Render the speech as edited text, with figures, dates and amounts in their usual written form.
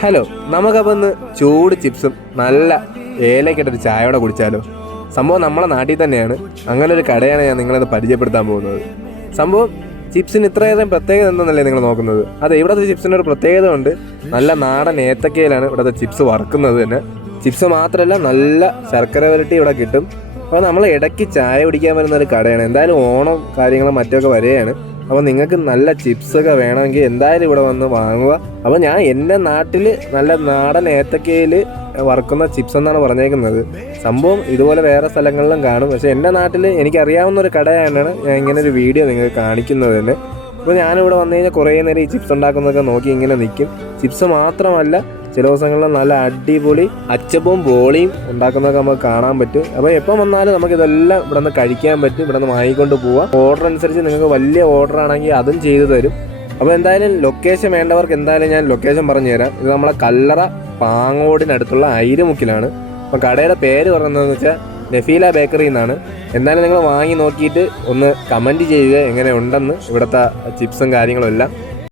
Hello, നമുക്കപ്പോൾ ഒന്ന് ചൂട് ചിപ്സും നല്ല ഏലയ്ക്കിട്ടൊരു ചായയോടെ കുടിച്ചാലോ? സംഭവം നമ്മളെ നാട്ടിൽ തന്നെയാണ്. അങ്ങനെ ഒരു കടയാണ് ഞാൻ നിങ്ങളത് പരിചയപ്പെടുത്താൻ പോകുന്നത്. സംഭവം ചിപ്സിന് ഇത്രയേറെ പ്രത്യേകത എന്തെന്നല്ലേ നിങ്ങൾ നോക്കുന്നത്? അതെ, ഇവിടുത്തെ ചിപ്സിനൊരു പ്രത്യേകത ഉണ്ട്. നല്ല നാടൻ ഏത്തക്കയിലാണ് ഇവിടുത്തെ ചിപ്സ് വറുക്കുന്നത് തന്നെ. ചിപ്സ് മാത്രമല്ല, നല്ല ശർക്കര വരട്ടി ഇവിടെ കിട്ടും. അപ്പോൾ നമ്മൾ ഇടയ്ക്ക് ചായ കുടിക്കാൻ വരുന്ന ഒരു കടയാണ്. എന്തായാലും ഓണം കാര്യങ്ങളും മറ്റൊക്കെ വരികയാണ്. അപ്പോൾ നിങ്ങൾക്ക് നല്ല ചിപ്സൊക്കെ വേണമെങ്കിൽ എന്തായാലും ഇവിടെ വന്ന് വാങ്ങുക. അപ്പോൾ ഞാൻ എൻ്റെ നാട്ടിൽ നല്ല നാടൻ ഏത്തക്കയിൽ വറുക്കുന്ന ചിപ്സ് എന്നാണ് പറഞ്ഞേക്കുന്നത്. സംഭവം ഇതുപോലെ വേറെ സ്ഥലങ്ങളിലും കാണും, പക്ഷേ എൻ്റെ നാട്ടിൽ എനിക്കറിയാവുന്ന ഒരു കടയാണ് ഞാൻ ഇങ്ങനെ ഒരു വീഡിയോ നിങ്ങൾക്ക് കാണിക്കുന്നത് തന്നെ. അപ്പോൾ ഞാനിവിടെ വന്നു കഴിഞ്ഞാൽ കുറേ നേരം ഈ ചിപ്സ് ഉണ്ടാക്കുന്നതൊക്കെ നോക്കി ഇങ്ങനെ നിൽക്കും. ചിപ്സ് മാത്രമല്ല, ചില ദിവസങ്ങളിൽ നല്ല അടിപൊളി അച്ചപ്പവും ബോളിയും ഉണ്ടാക്കുന്നതൊക്കെ നമുക്ക് കാണാൻ പറ്റും. അപ്പോൾ എപ്പം വന്നാലും നമുക്കിതെല്ലാം ഇവിടെ നിന്ന് കഴിക്കാൻ പറ്റും, ഇവിടെ നിന്ന് വാങ്ങിക്കൊണ്ട് പോവാം. ഓർഡർ അനുസരിച്ച് നിങ്ങൾക്ക് വലിയ ഓർഡർ ആണെങ്കിൽ അതും ചെയ്തു തരും. അപ്പോൾ എന്തായാലും ലൊക്കേഷൻ വേണ്ടവർക്ക് എന്തായാലും ഞാൻ ലൊക്കേഷൻ പറഞ്ഞു തരാം. ഇത് നമ്മളെ കല്ലറ പാങ്ങോടിനടുത്തുള്ള ഐരുമുക്കിലാണ്. അപ്പോൾ കടയുടെ പേര് പറയുന്നതെന്ന് വെച്ചാൽ നഫീല ബേക്കറി എന്നാണ്. എന്തായാലും നിങ്ങൾ വാങ്ങി നോക്കിയിട്ട് ഒന്ന് കമൻറ്റ് ചെയ്യുക എങ്ങനെ ഉണ്ടെന്ന്, ഇവിടുത്തെ ചിപ്സും കാര്യങ്ങളും എല്ലാം.